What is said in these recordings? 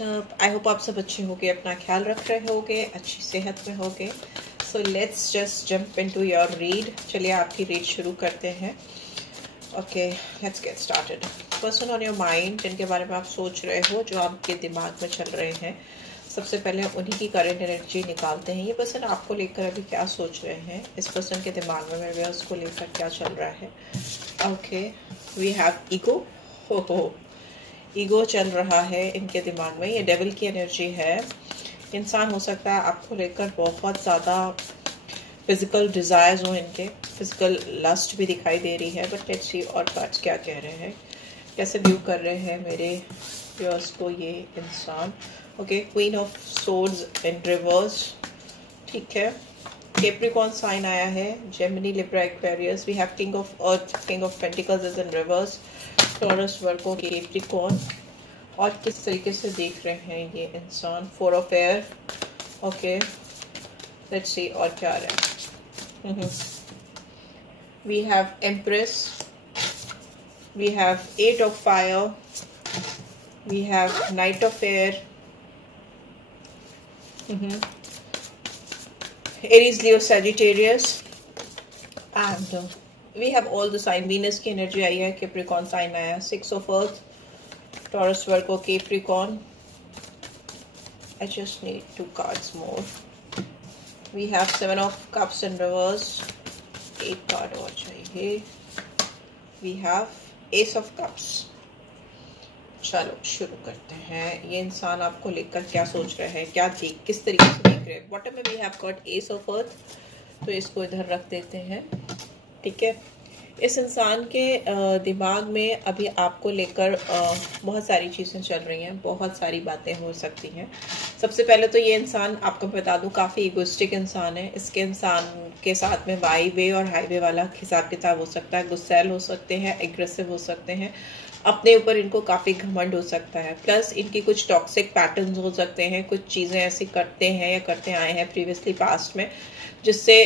I hope आप सब अच्छे होगे, अपना ख्याल रख रहे होगे, अच्छी सेहत में होगे। So let's just jump into your read. चलिए आपकी रीड शुरू करते हैं। Okay, let's get started. Person on your mind, जिनके बारे में आप सोच रहे हो, जो आपके दिमाग में चल रहे हैं, सबसे पहले उन्हीं की करंट एनर्जी निकालते हैं। ये पर्सन आपको लेकर अभी क्या सोच रहे हैं, इस पर्सन के दिमाग में मेरे उसको लेकर क्या चल रहा है। Okay, we have ego. हो ईगो चल रहा है इनके दिमाग में। ये डेविल की एनर्जी है। इंसान हो सकता है आपको लेकर बहुत ज़्यादा फिजिकल डिज़ायर्स हो, इनके फिजिकल लस्ट भी दिखाई दे रही है। बट लेट्स सी और कार्ड्स क्या कह रहे हैं, कैसे व्यू कर रहे हैं मेरे व्यूअर्स को ये इंसान। Okay, queen of swords in reverse, ठीक है। कैप्रिकॉर्न साइन आया है, Gemini, Libra, Aquarius. We have king of earth, king of pentacles is in reverse, Taurus, Virgo, Capricorn. और किस तरीके से देख रहे हैं ये इंसान, four of air. Okay, let's see और क्या आ रहा है। We have empress, we have eight of fire, we have knight of air, Aries, Leo, Sagittarius, and we have all the sign. Venus की एनर्जी आई है, Capricorn साइन आया, six of earth, Taurus, Virgo, Capricorn. I just need 2 cards more. We have 7 of cups in reverse, 8 card और चाहिए। We have Ace of cups. चलो शुरू करते हैं। ये इंसान आपको लेकर क्या सोच रहे हैं, क्या किस तरीके से देख रहे हैं। बॉटम में भी have got S of earth, तो इसको इधर रख देते हैं, ठीक है। इस इंसान के दिमाग में अभी आपको लेकर बहुत सारी चीज़ें चल रही हैं, बहुत सारी बातें हो सकती हैं। सबसे पहले तो ये इंसान, आपको बता दूं, काफ़ी इगोइस्टिक इंसान है। इसके इंसान के साथ में वाई वे और हाईवे वाला हिसाब किताब हो सकता है। गुस्सैल हो सकते हैं, एग्रेसिव हो सकते हैं, अपने ऊपर इनको काफ़ी घमंड हो सकता है। प्लस इनकी कुछ टॉक्सिक पैटर्न्स हो सकते हैं, कुछ चीज़ें ऐसी करते हैं या करते आए हैं प्रीवियसली पास्ट में, जिससे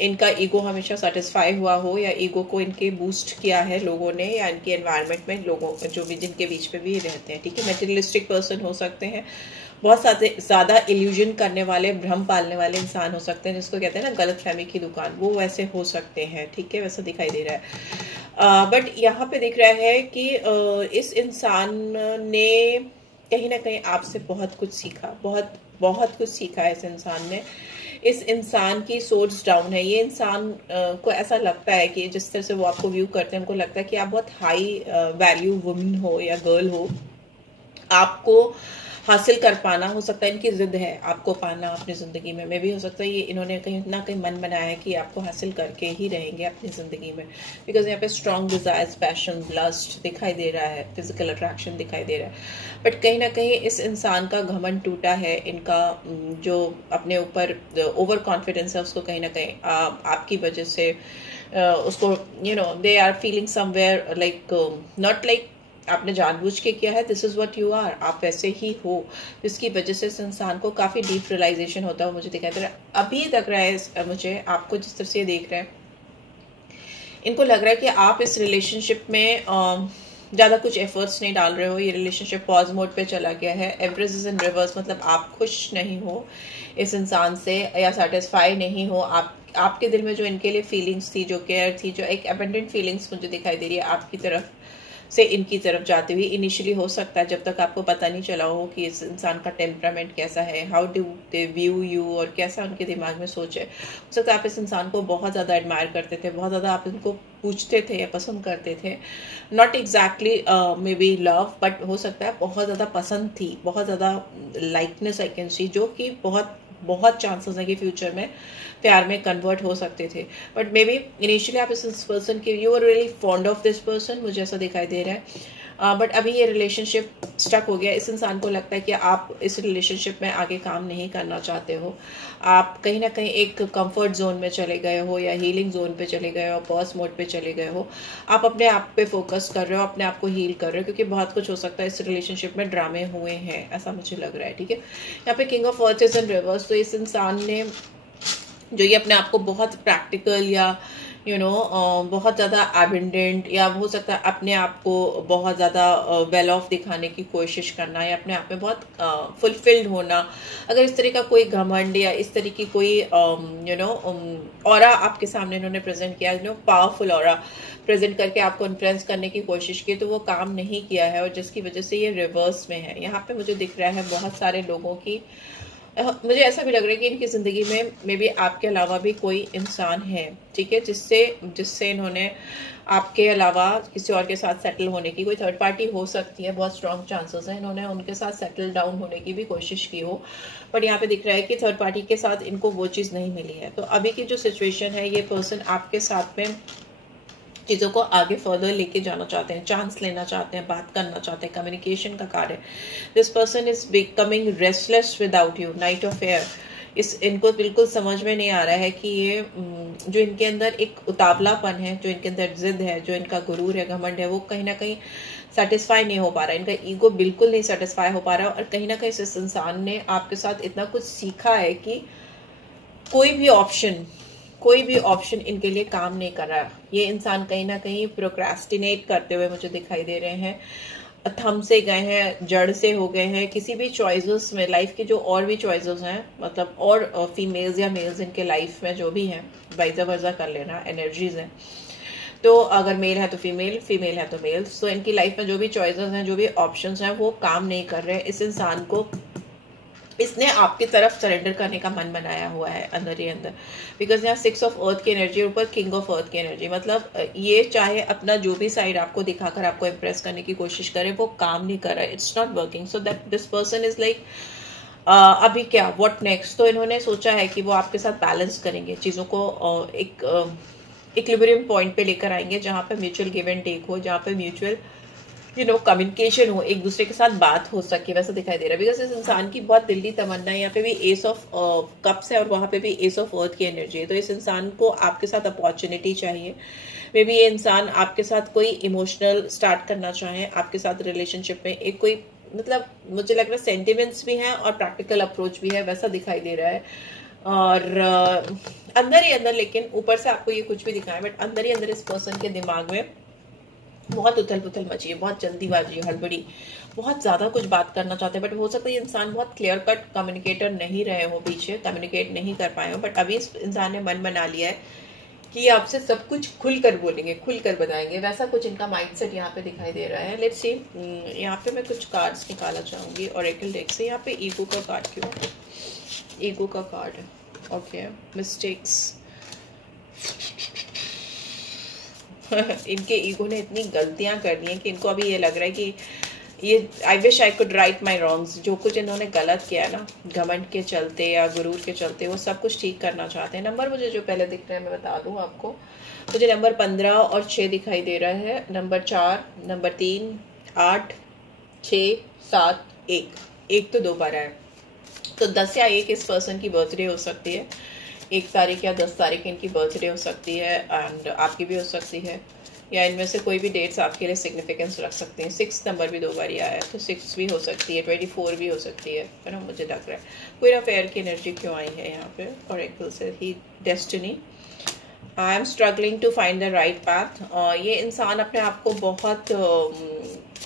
इनका ईगो हमेशा सेटिस्फाई हुआ हो, या ईगो को इनके बूस्ट किया है लोगों ने, या इनके एनवायरनमेंट में लोगों जो भी जिनके बीच में भी रहते हैं, ठीक है। मेटेरियलिस्टिक पर्सन हो सकते हैं, बहुत ज़्यादा इल्यूजन करने वाले, भ्रम पालने वाले इंसान हो सकते हैं, जिसको कहते हैं ना गलत फहमी की दुकान, वो वैसे हो सकते हैं, ठीक है। वैसा दिखाई दे रहा है। बट यहाँ पे दिख रहा है कि इस इंसान ने कहीं ना कहीं आपसे बहुत कुछ सीखा, बहुत कुछ सीखा है इस इंसान ने। इस इंसान की सोच डाउन है। ये इंसान को ऐसा लगता है कि जिस तरह से वो आपको व्यू करते हैं, उनको लगता है कि आप बहुत हाई वैल्यू वुमन हो या गर्ल हो। आपको हासिल कर पाना, हो सकता है इनकी जिद है आपको पाना अपनी ज़िंदगी में भी हो सकता है ये इन्होंने कहीं ना कहीं मन बनाया है कि आपको हासिल करके ही रहेंगे अपनी ज़िंदगी में। बिकॉज यहाँ पे स्ट्रॉन्ग डिज़ायर्स, पैशन, लस्ट दिखाई दे रहा है, फिजिकल अट्रैक्शन दिखाई दे रहा है। बट कहीं ना कहीं इस इंसान का घमंड टूटा है। इनका जो अपने ऊपर ओवर कॉन्फिडेंस है, उसको कहीं ना कहीं आपकी वजह से उसको they are feeling somewhere like not like आपने जानबूझ के किया है, this is what you are, आप वैसे ही हो। इसकी वजह से इस इंसान को काफ़ी डीप रियलाइजेशन होता है, मुझे दिखाई दे रहा है। अभी लग रहा है मुझे, आपको जिस तरह से ये देख रहे हैं, इनको लग रहा है कि आप इस रिलेशनशिप में ज़्यादा कुछ एफर्ट्स नहीं डाल रहे हो। ये रिलेशनशिप पॉज मोड पे चला गया है। एवरेज इज इन रिवर्स, मतलब आप खुश नहीं हो इस इंसान से, या सेटिस्फाई नहीं हो। आपके दिल में जो इनके लिए फीलिंग्स थी, जो केयर थी, जो एक अबेंडेंट फीलिंग्स मुझे दिखाई दे रही है आपकी तरफ से इनकी तरफ जाते हुए। इनिशियली हो सकता है जब तक आपको पता नहीं चला हो कि इस इंसान का टेम्परामेंट कैसा है, how do they view you, और कैसा उनके दिमाग में सोच है। हो सकता है आप इस इंसान को बहुत ज़्यादा एडमायर करते थे, बहुत ज़्यादा आप इनको पूछते थे या पसंद करते थे। Not exactly may be love, but हो सकता है बहुत ज़्यादा पसंद थी, बहुत ज़्यादा लाइकनेस आई कैन सी, जो कि बहुत चांसेस है कि फ्यूचर में प्यार में कन्वर्ट हो सकते थे। बट मे बी इनिशियली आप इस पर्सन के, you are really fond of this person, मुझे ऐसा दिखाई दे रहा है। बट अभी ये रिलेशनशिप स्टक हो गया। इस इंसान को लगता है कि आप इस रिलेशनशिप में आगे काम नहीं करना चाहते हो। आप कहीं ना कहीं एक कंफर्ट जोन में चले गए हो, या हीलिंग जोन पे चले गए हो, पॉज मोड पे चले गए हो। आप अपने आप पे फोकस कर रहे हो, अपने आप को हील कर रहे हो, क्योंकि बहुत कुछ हो सकता है इस रिलेशनशिप में ड्रामे हुए हैं, ऐसा मुझे लग रहा है, ठीक है। यहाँ पे king of earth is in reverse, तो इस इंसान ने जो ये अपने आप को बहुत प्रैक्टिकल या बहुत ज़्यादा एबिंडेंट, या हो सकता है अपने आप को बहुत ज़्यादा वेल ऑफ दिखाने की कोशिश करना, या अपने आप में बहुत फुलफिल्ड होना। अगर इस तरह का कोई घमंड या इस तरह की कोई ऑरा आपके सामने इन्होंने प्रेजेंट किया, पावरफुल ऑरा प्रेजेंट करके आपको इन्फ्लुएंस करने की कोशिश की, तो वो काम नहीं किया है, और जिसकी वजह से ये रिवर्स में है। यहाँ पे मुझे दिख रहा है बहुत सारे लोगों की, मुझे ऐसा भी लग रहा है कि इनकी ज़िंदगी में मे बी आपके अलावा भी कोई इंसान है, ठीक है, जिससे इन्होंने आपके अलावा किसी और के साथ सेटल होने की, कोई थर्ड पार्टी हो सकती है, बहुत स्ट्रॉन्ग चांसेस है, इन्होंने उनके साथ सेटल डाउन होने की भी कोशिश की हो, बट यहाँ पे दिख रहा है कि थर्ड पार्टी के साथ इनको वो चीज़ नहीं मिली है। तो अभी की जो सिचुएशन है, ये पर्सन आपके साथ में चीज़ों को आगे फर्दर लेके जाना चाहते हैं, चांस लेना चाहते हैं, बात करना चाहते हैं, कम्युनिकेशन का कार्य। This person is becoming restless without you, night of air. इनको बिल्कुल समझ में नहीं आ रहा है कि ये जो इनके अंदर एक उतावलापन है, जो इनके अंदर जिद है, जो इनका गुरूर है, घमंड है, वो कहीं ना कहीं सेटिस्फाई नहीं हो पा रहा है। इनका ईगो बिल्कुल नहीं सेटिस्फाई हो पा रहा है, और कहीं ना कहीं इस इंसान ने आपके साथ इतना कुछ सीखा है कि कोई भी ऑप्शन इनके लिए काम नहीं कर रहा। ये इंसान कहीं ना कहीं प्रोक्रेस्टिनेट करते हुए मुझे दिखाई दे रहे हैं, थम से गए हैं, जड़ से हो गए हैं किसी भी चॉइसेस में। लाइफ की जो और भी चॉइसेस हैं, मतलब और फीमेल्स या मेल्स इनके लाइफ में जो भी हैं, वाइजा वर्जा कर लेना, एनर्जीज हैं। तो अगर मेल है तो फीमेल, फीमेल है तो मेल। तो इनकी लाइफ में जो भी चॉइसेस हैं, जो भी ऑप्शंस हैं, वो काम नहीं कर रहे। इस इंसान को, इसने आपकी तरफ सरेंडर करने का मन बनाया हुआ है अंदर ही अंदर, बिकॉज यहाँ 6 ऑफ अर्थ की एनर्जी, ऊपर किंग ऑफ अर्थ की एनर्जी, मतलब ये चाहे अपना जो भी साइड आपको दिखाकर आपको इम्प्रेस करने की कोशिश करे, वो काम नहीं कर रहा है, it's not working. So that this person is like अभी क्या, व्हाट नेक्स्ट। तो इन्होंने सोचा है कि वो आपके साथ बैलेंस करेंगे चीज़ों को, एक इक्विलिब्रियम पॉइंट पे लेकर आएंगे, जहाँ पे म्यूचुअल गिव एंड टेक हो, जहाँ पे म्यूचुअल कम्युनिकेशन हो, एक दूसरे के साथ बात हो सके, वैसा दिखाई दे रहा है। बिकॉज इस इंसान की बहुत दिल्ली तमन्ना है। यहाँ पे भी एस ऑफ कप्स है, और वहां पे भी एस ऑफ अर्थ की एनर्जी है। तो इस इंसान को आपके साथ अपॉर्चुनिटी चाहिए। मे बी ये इंसान आपके साथ कोई इमोशनल स्टार्ट करना चाहे, आपके साथ रिलेशनशिप में एक कोई, मतलब मुझे लग रहा है सेंटिमेंट्स भी हैं और प्रैक्टिकल अप्रोच भी है, वैसा दिखाई दे रहा है। और अंदर ही अंदर, लेकिन ऊपर से आपको ये कुछ भी दिखाए, बट अंदर ही अंदर इस पर्सन के दिमाग में बहुत उथल पुथल मची है, बहुत जल्दीबाजी, हड़बड़ी, बहुत ज्यादा कुछ बात करना चाहते हैं। बट हो सकता है ये इंसान बहुत क्लियर कट कम्युनिकेटर नहीं रहे हो, पीछे कम्युनिकेट नहीं कर पाए हो, बट अभी इस इंसान ने मन बना लिया है कि आपसे सब कुछ खुलकर बोलेंगे, खुलकर बताएंगे, वैसा कुछ इनका माइंडसेट यहाँ पे दिखाई दे रहा है। लेट्स सी, यहाँ पे मैं कुछ कार्ड्स निकालना चाहूंगी ओरेकल डेक से। यहाँ पे ईगो का कार्ड क्यों है? ईगो का कार्ड है, ओके, मिस्टेक्स। इनके ईगो ने इतनी गलतियां कर दी हैं कि इनको अभी ये लग रहा है कि ये, I wish I could write my wrongs. जो कुछ इन्होंने गलत किया ना, घमंड के चलते या गुरूर के चलते, वो सब कुछ ठीक करना चाहते हैं। नंबर मुझे जो पहले दिख रहे हैं मैं बता दूं आपको, मुझे नंबर 15 और 6 दिखाई दे रहा है, नंबर 4, नंबर 3, 8, 6, 7, 1 तो 2 बार है। तो 10 या 1 इस पर्सन की बर्थडे हो सकती है, 1 तारीख या 10 तारीख इनकी बर्थडे हो सकती है, एंड आपकी भी हो सकती है, या इनमें से कोई भी डेट्स आपके लिए सिग्निफिकेंस रख सकते हैं। 6 नंबर भी 2 बार ही आया है, तो 6 भी हो सकती है, 24 भी हो सकती है ना, मुझे लग रहा है। कोई अफेयर की एनर्जी क्यों आई है यहाँ पे? और एक से ही destiny, I am struggling to find the right path. ये इंसान अपने आप को बहुत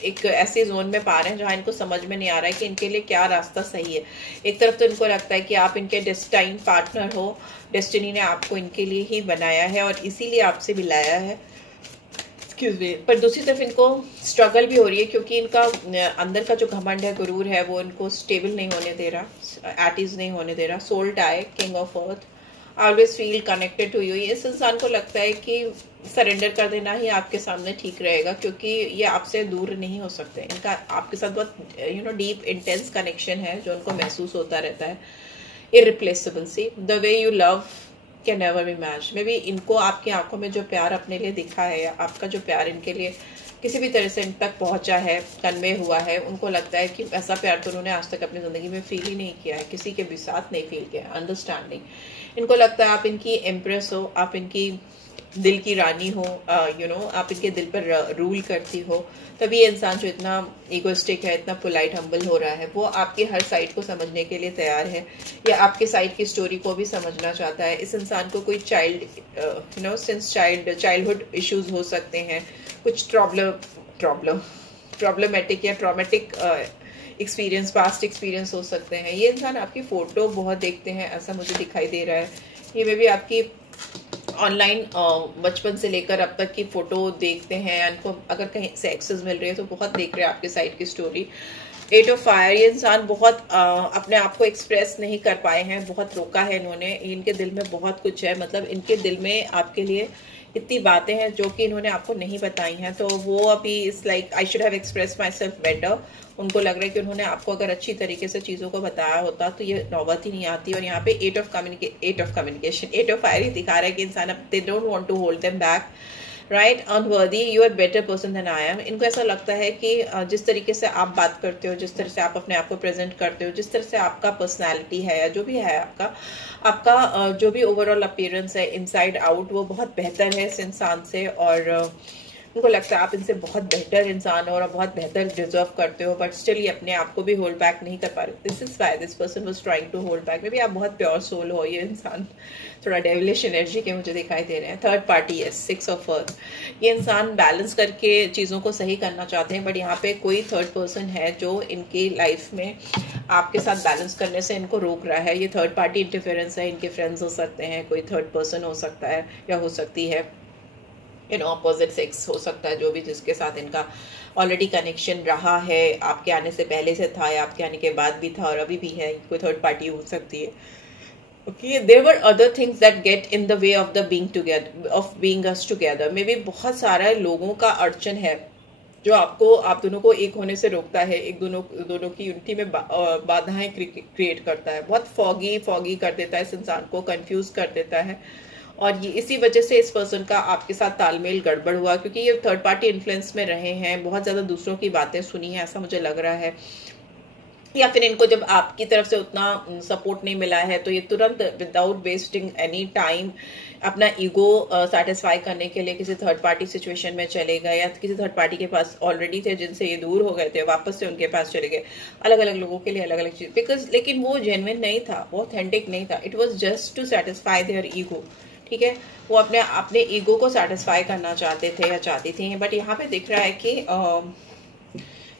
एक ऐसे जोन में पा रहे हैं जहाँ इनको समझ में नहीं आ रहा है कि इनके लिए क्या रास्ता सही है। एक तरफ तो इनको लगता है कि आप इनके डेस्टाइन पार्टनर हो, डेस्टिनी ने आपको इनके लिए ही बनाया है और इसीलिए आपसे मिलाया है, एक्सक्यूज मी। पर दूसरी तरफ इनको स्ट्रगल भी हो रही है, क्योंकि इनका अंदर का जो घमंड है, गुरूर है, वो इनको स्टेबल नहीं होने दे रहा, एट ईज नहीं होने दे रहा। Soul tie, king of earth, always feel connected to you. इस इंसान को लगता है कि सरेंडर कर देना ही आपके सामने ठीक रहेगा, क्योंकि ये आपसे दूर नहीं हो सकते। इनका आपके साथ बहुत डीप इंटेंस कनेक्शन है, जो उनको महसूस होता रहता है। Irreplaceable see, the way you love can never be match. Maybe इनको आपकी आंखों में जो प्यार अपने लिए दिखा है, या आपका जो प्यार इनके लिए किसी भी तरह से इन तक पहुंचा है, कन्वे हुआ है, उनको लगता है कि ऐसा प्यार तो उन्होंने आज तक अपनी ज़िंदगी में फील ही नहीं किया है, किसी के भी साथ नहीं फील किया है। अंडरस्टैंडिंग, इनको लगता है आप इनकी इम्प्रेस हो, आप इनकी दिल की रानी हो, आप इनके दिल पर रूल करती हो, तभी ये इंसान जो इतना इगोइस्टिक है, इतना पोलाइट हम्बल हो रहा है, वो आपकी हर साइड को समझने के लिए तैयार है, या आपके साइड की स्टोरी को भी समझना चाहता है। इस इंसान को कोई चाइल्डहुड इश्यूज हो सकते हैं, कुछ प्रॉब्लमेटिक या ट्रॉमेटिक एक्सपीरियंस, पास्ट एक्सपीरियंस हो सकते हैं। ये इंसान आपकी फ़ोटो बहुत देखते हैं, ऐसा मुझे दिखाई दे रहा है। ये मे भी आपकी ऑनलाइन बचपन से लेकर अब तक की फ़ोटो देखते हैं, उनको अगर कहीं से एक्सेस मिल रही है तो बहुत देख रहे हैं आपके साइड की स्टोरी। 8 ऑफ फायर, ये इंसान बहुत अपने आप को एक्सप्रेस नहीं कर पाए हैं, बहुत रोका है इन्होंने। इनके दिल में बहुत कुछ है, मतलब इनके दिल में आपके लिए इतनी बातें हैं जो कि इन्होंने आपको नहीं बताई हैं, तो वो अभी इस like I should have express my self better. उनको लग रहा है कि उन्होंने आपको अगर अच्छी तरीके से चीज़ों को बताया होता तो ये नौबत ही नहीं आती। और यहाँ पे 8 ऑफ कम्युनिकेशन, 8 ऑफ फायर ही दिखा रहा है कि इंसान अब they don't want to hold them back, right, unworthy, you are better person than I am. इनको ऐसा लगता है कि जिस तरीके से आप बात करते हो, जिस तरह से आप अपने आप को प्रेजेंट करते हो, जिस तरह से आपका पर्सनैलिटी है या जो भी है आपका जो भी ओवरऑल अपीयरेंस है इनसाइड आउट, वो बहुत बेहतर है इस इंसान से। और उनको लगता है आप इनसे बहुत बेहतर इंसान हो और बहुत बेहतर डिजर्व करते हो, बट स्टिल ये अपने आप को भी होल्ड बैक नहीं कर पा रहे। This is why this person was trying to hold back. Maybe आप बहुत प्योर सोल हो, ये इंसान थोड़ा डेविलिश एनर्जी के मुझे दिखाई दे रहे हैं। थर्ड पार्टी है, 6 ऑफ अर्थ, ये इंसान बैलेंस करके चीज़ों को सही करना चाहते हैं, बट यहाँ पे कोई थर्ड पर्सन है जो इनकी लाइफ में आपके साथ बैलेंस करने से इनको रोक रहा है। ये थर्ड पार्टी इंटरफेरेंस है, इनके फ्रेंड्स हो सकते हैं, कोई थर्ड पर्सन हो सकता है या हो सकती है ऑपोजिट सेक्स हो सकता है, जो भी जिसके साथ इनका ऑलरेडी कनेक्शन रहा है, आपके आने से पहले से था या आपके आने के बाद भी था और अभी भी है, कोई थर्ड पार्टी हो सकती है। Okay, there were other things that get in the way of the being together, of being us together. Maybe बहुत सारे लोगों का अड़चन है जो आप दोनों को एक होने से रोकता है, एक दोनों की यूनिटी में बाधाएं क्रिएट करता है, बहुत फॉगी कर देता है, इस इंसान को कंफ्यूज कर देता है। और ये इसी वजह से इस पर्सन का आपके साथ तालमेल गड़बड़ हुआ, क्योंकि ये थर्ड पार्टी इन्फ्लुएंस में रहे हैं, बहुत ज़्यादा दूसरों की बातें सुनी है, ऐसा मुझे लग रहा है। या फिर इनको जब आपकी तरफ से उतना सपोर्ट नहीं मिला है तो ये तुरंत विदाउट वेस्टिंग एनी टाइम अपना ईगो सेटिस्फाई करने के लिए किसी थर्ड पार्टी सिचुएशन में चले गए, या किसी थर्ड पार्टी के पास ऑलरेडी थे जिनसे ये दूर हो गए थे, वापस से उनके पास चले गए। अलग अलग लोगों के लिए अलग अलग चीज, बिकॉज लेकिन वो जेन्युइन नहीं था, वो ऑथेंटिक नहीं था। It was just to satisfy their ego, ठीक है, वो अपने ईगो को सेटिस्फाई करना चाहते थे या चाहती थी। बट यहाँ पे दिख रहा है कि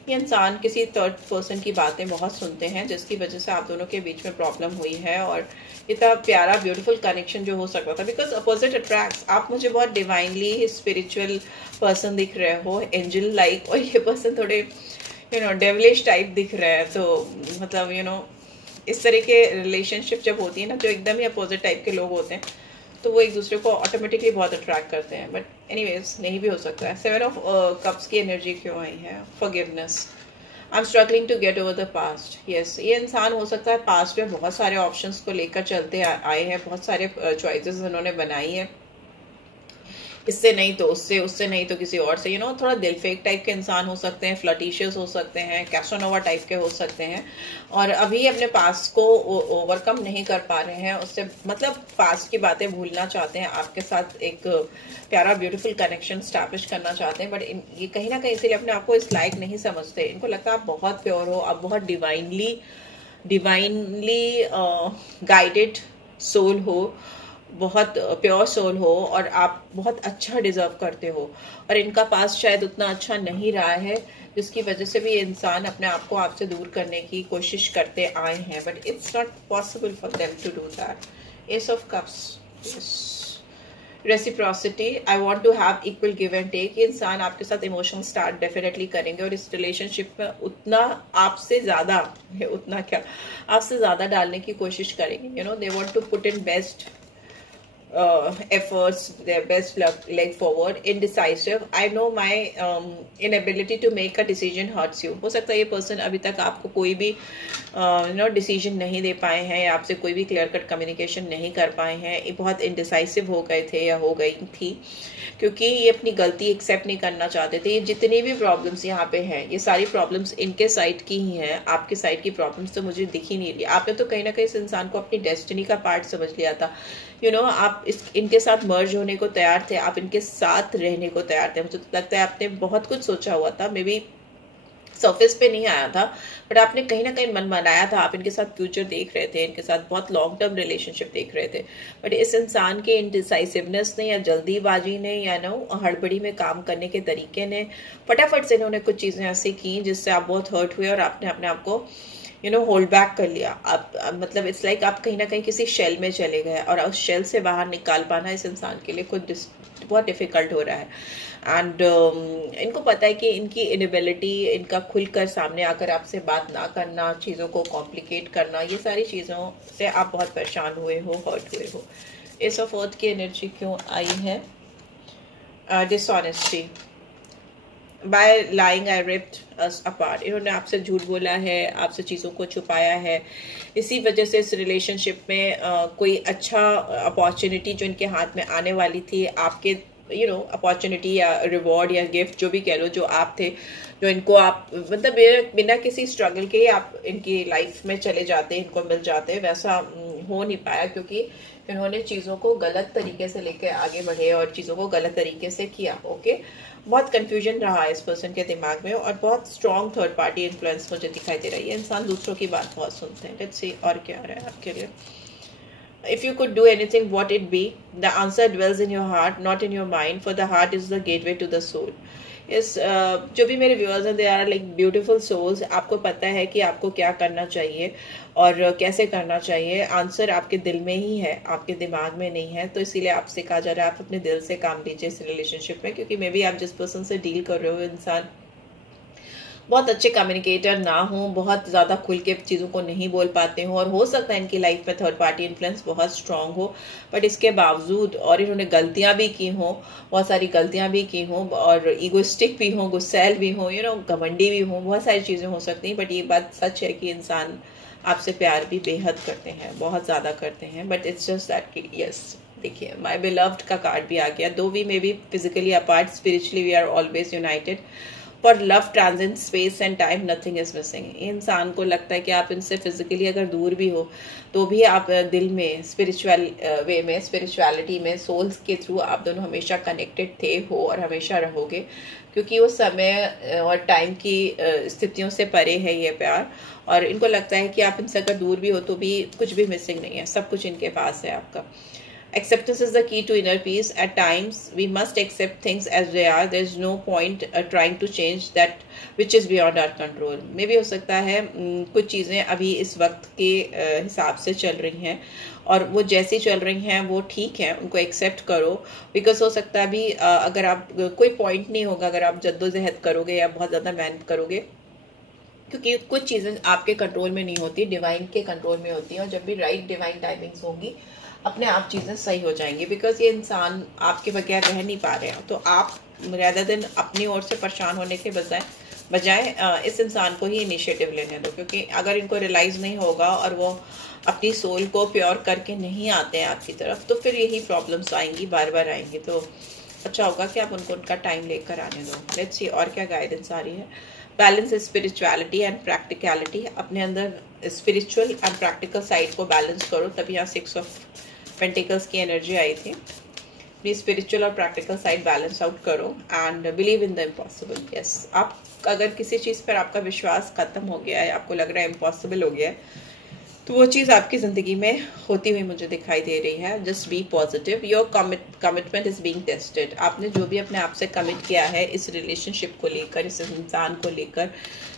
ये इंसान किसी थर्ड पर्सन की बातें बहुत सुनते हैं, जिसकी वजह से आप दोनों के बीच में प्रॉब्लम हुई है। और इतना प्यारा ब्यूटीफुल कनेक्शन जो हो सकता था, बिकॉज अपोजिट अट्रैक्ट्स। आप मुझे बहुत डिवाइनली स्पिरिचुअल पर्सन दिख रहे हो, एंजल लाइक, और ये पर्सन थोड़े डेविलिश टाइप दिख रहे हैं। तो मतलब इस तरह के रिलेशनशिप जब होती है ना, जो एकदम ही अपोजिट टाइप के लोग होते हैं, तो वो एक दूसरे को ऑटोमेटिकली बहुत अट्रैक्ट करते हैं। बट एनीवेज नहीं भी हो सकता है। 7 ऑफ कप्स की एनर्जी क्यों आई है? Forgiveness, I am struggling to get over the past. Yes, ये इंसान हो सकता है पास्ट में बहुत सारे ऑप्शंस को लेकर चलते आए हैं, बहुत सारे चॉइसेस उन्होंने बनाई है, इससे नहीं तो उससे, उससे नहीं तो किसी और से। थोड़ा दिल फेक टाइप के इंसान हो सकते हैं, फ्लर्टिशियस हो सकते हैं, कैसोनोवा टाइप के हो सकते हैं, और अभी अपने पास्ट को ओवरकम नहीं कर पा रहे हैं, उससे मतलब पास्ट की बातें भूलना चाहते हैं, आपके साथ एक प्यारा ब्यूटीफुल कनेक्शन स्टैब्लिश करना चाहते हैं। बट ये कहीं ना कहीं इसीलिए अपने आप को इस लायक नहीं समझते। इनको लगता है आप बहुत प्योर हो, आप बहुत डिवाइनली गाइडेड सोल हो, बहुत प्योर सोल हो, और आप बहुत अच्छा डिजर्व करते हो। और इनका पास शायद उतना अच्छा नहीं रहा है, जिसकी वजह से भी ये इंसान अपने आप को आपसे दूर करने की कोशिश करते आए हैं। But it's not possible for them to do that. Ace of cups, reciprocity, I want to have equal give and take. ये इंसान आपके साथ इमोशनल स्टार्ट डेफिनेटली करेंगे, और इस रिलेशनशिप में उतना आपसे ज्यादा, उतना क्या, आपसे ज्यादा डालने की कोशिश करेंगे। They want to put in best efforts, their best leg forward. Indecisive, I know my inability to make a decision hurts you. हो सकता है ये पर्सन अभी तक आपको कोई भी डिसीजन नहीं दे पाए हैं, या आपसे कोई भी क्लियर कट कम्युनिकेशन नहीं कर पाए हैं। ये बहुत इनडिसाइसिव हो गए थे या हो गई थी, क्योंकि ये अपनी गलती एक्सेप्ट नहीं करना चाहते थे। ये जितनी भी प्रॉब्लम्स यहाँ पे हैं, ये सारी प्रॉब्लम्स इनके साइड की ही हैं, आपके साइड की प्रॉब्लम्स तो मुझे दिख ही नहीं रही। आपने तो कहीं ना कहीं इस इंसान को अपनी डेस्टिनी का पार्ट समझ लिया था। आप आप इनके साथ मर्ज होने को तैयार थे, आप इनके साथ रहने को तैयार थे। मुझे तो लगता है आपने बहुत कुछ सोचा हुआ था, मे बी सरफेस पे नहीं आया था, बट आपने कहीं ना कहीं मन बनाया था। आप इनके साथ फ्यूचर देख रहे थे, इनके साथ बहुत लॉन्ग टर्म रिलेशनशिप देख रहे थे, बट इस इंसान के इनडिसाइसिवनेस ने या जल्दीबाजी ने या हड़बड़ी में काम करने के तरीके ने फटाफट से इन्होंने कुछ चीज़ें ऐसी की जिससे आप बहुत हर्ट हुए और आपने अपने आप को होल्ड बैक कर लिया। आप मतलब इट्स लाइक आप कहीं ना कहीं किसी शेल में चले गए और उस शेल से बाहर निकाल पाना इस इंसान के लिए खुद बहुत डिफिकल्ट हो रहा है। एंड इनको पता है कि इनकी इनएबिलिटी, इनका खुलकर सामने आकर आपसे बात ना करना, चीज़ों को कॉम्प्लिकेट करना, ये सारी चीज़ों से आप बहुत परेशान हुए हो, हर्ट हुए हो। एस ऑफ अर्थ की एनर्जी क्यों आई है? डिसऑनेस्टी, बाय लाइंग आई रिप्ड अस अपार्ट। इन्होंने आपसे झूठ बोला है, आपसे चीज़ों को छुपाया है, इसी वजह से इस रिलेशनशिप में कोई अच्छा अपॉर्चुनिटी जो इनके हाथ में आने वाली थी, आपके अपॉर्चुनिटी या रिवॉर्ड या गिफ्ट जो भी कह लो, जो आप थे, जो इनको आप मतलब बिना किसी स्ट्रगल के ही आप इनकी लाइफ में चले जाते, इनको मिल जाते, वैसा हो नहीं पाया क्योंकि इन्होंने चीज़ों को गलत तरीके से लेकर आगे बढ़े और चीज़ों को गलत तरीके से किया। ओके, बहुत कंफ्यूजन रहा है इस पर्सन के दिमाग में और बहुत स्ट्रॉन्ग थर्ड पार्टी इन्फ्लुएंस मुझे दिखाई दे रही है। इंसान दूसरों की बात बहुत सुनते हैं। लेट्स सी और क्या आ रहा है आपके लिए। If you could do anything, what it be? The answer dwells in your heart, not in your mind, for the heart is the gateway to the soul. इस जो भी मेरे व्यूअर्स हैं, they are like beautiful souls. आपको पता है कि आपको क्या करना चाहिए और कैसे करना चाहिए। आंसर आपके दिल में ही है, आपके दिमाग में नहीं है। तो इसीलिए आपसे कहा जा रहा है आप अपने दिल से काम लीजिए इस रिलेशनशिप में, क्योंकि मे बी आप जिस पर्सन से डील कर रहे हो इंसान बहुत अच्छे कम्युनिकेटर ना हो, बहुत ज़्यादा खुल के चीज़ों को नहीं बोल पाते हो, और हो सकता है इनकी लाइफ में थर्ड पार्टी इन्फ्लुएंस बहुत स्ट्रांग हो, बट इसके बावजूद और इन्होंने गलतियां भी की हो, बहुत सारी गलतियां भी की हो, और ईगोइस्टिक भी हो, गुस्सैल भी हो, घमंडी भी हो, बहुत सारी चीज़ें हो सकती हैं। बट ये बात सच है कि इंसान आपसे प्यार भी बेहद करते हैं, बहुत ज़्यादा करते हैं। बट इट्स जस्ट दैट कि यस, देखिए माई बिलव्ड का कार्ड भी आ गया। Though we may be physically apart, spiritually we are always united. For love transcend space and time, nothing is missing. इंसान को लगता है कि आप इनसे फिजिकली अगर दूर भी हो तो भी आप दिल में, स्पिरिचुअल वे में, स्पिरिचुअलिटी में, सोल्स के थ्रू आप दोनों हमेशा कनेक्टेड थे, हो और हमेशा रहोगे, क्योंकि वो समय और टाइम की स्थितियों से परे है ये प्यार। और इनको लगता है कि आप इनसे अगर दूर भी हो तो भी कुछ भी मिसिंग नहीं है, सब कुछ इनके पास है आपका। Acceptance is the key to inner peace. At times, we must accept things as they are. There is no point trying to change that which is beyond our control. Maybe हो सकता है कुछ चीज़ें अभी इस वक्त के हिसाब से चल रही हैं और वो जैसी चल रही हैं वो ठीक है, उनको एक्सेप्ट करो। बिकॉज हो सकता है अभी अगर आप कोई पॉइंट नहीं होगा अगर आप जद्दोजहद करोगे या बहुत ज़्यादा मेहनत करोगे, क्योंकि कुछ चीज़ें आपके कंट्रोल में नहीं होती, डिवाइन के कंट्रोल में होती हैं। और जब भी राइट डिवाइन टाइमिंग्स होंगी अपने आप चीज़ें सही हो जाएंगी। बिकॉज ये इंसान आपके बगैर रह नहीं पा रहे हैं, तो आप rather than अपनी ओर से परेशान होने के बजाय इस इंसान को ही इनिशिएटिव लेने दो। क्योंकि अगर इनको रियलाइज नहीं होगा और वो अपनी सोल को प्योर करके नहीं आते हैं आपकी तरफ, तो फिर यही प्रॉब्लम्स आएंगी, बार बार आएंगी। तो अच्छा होगा कि आप उनको उनका टाइम लेकर आने दो। लेट्स सी और क्या गाइडेंस आ रही है। Balance spirituality and practicality. अपने अंदर स्पिरिचुअल एंड प्रैक्टिकल साइड को बैलेंस करो, तभी यहाँ 6 ऑफ पेंटिकल्स की एनर्जी आई थी। प्लीज स्पिरिचुअल और प्रैक्टिकल साइड बैलेंस आउट करो and believe in the impossible. Yes, आप अगर किसी चीज़ पर आपका विश्वास खत्म हो गया है, आपको लग रहा है इम्पॉसिबल हो गया है, तो वो चीज़ आपकी ज़िंदगी में होती हुई मुझे दिखाई दे रही है। Just be positive, your commitment is being tested. आपने जो भी अपने आप से कमिट किया है इस रिलेशनशिप को लेकर, इस इंसान को लेकर,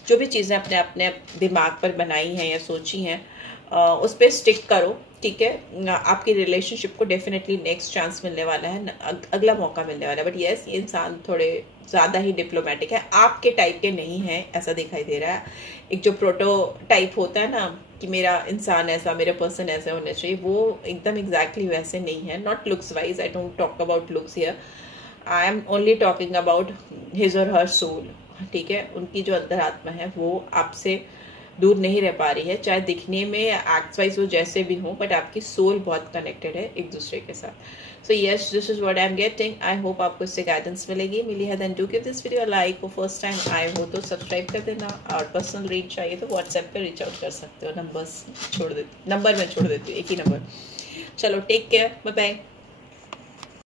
जो भी चीज़ें अपने अपने दिमाग पर बनाई हैं या सोची हैं, उस पर स्टिक करो, ठीक है। आपकी रिलेशनशिप को डेफिनेटली नेक्स्ट चांस मिलने वाला है, अगला मौका मिलने वाला है। बट यस, ये इंसान थोड़े ज़्यादा ही डिप्लोमेटिक है, आपके टाइप के नहीं है, ऐसा दिखाई दे रहा है। एक जो प्रोटोटाइप होता है ना कि मेरा इंसान ऐसा, मेरा पर्सन ऐसा होना चाहिए, वो एकदम एग्जैक्टली वैसे नहीं है। Not looks wise, I don't talk about looks here, I am only talking about his और हर सोल, ठीक है। उनकी जो अंतरात्मा है वो आपसे दूर नहीं रह पा रही है, चाहे दिखने में या एक्ट वाइज वो जैसे भी हो, बट आपकी सोल बहुत कनेक्टेड है एक दूसरे के साथ। So yes, this is what I am getting. I hope आपको इससे गाइडेंस मिलेगी। मिली है then do give this video like. वो फर्स्ट टाइम आए हो तो सब्सक्राइब कर देना, और पर्सनल रीच चाहिए तो व्हाट्सएप पे रीच आउट कर सकते हो। नंबर में छोड़ देती हूँ, एक ही नंबर। चलो, टेक केयर, बाय बाय।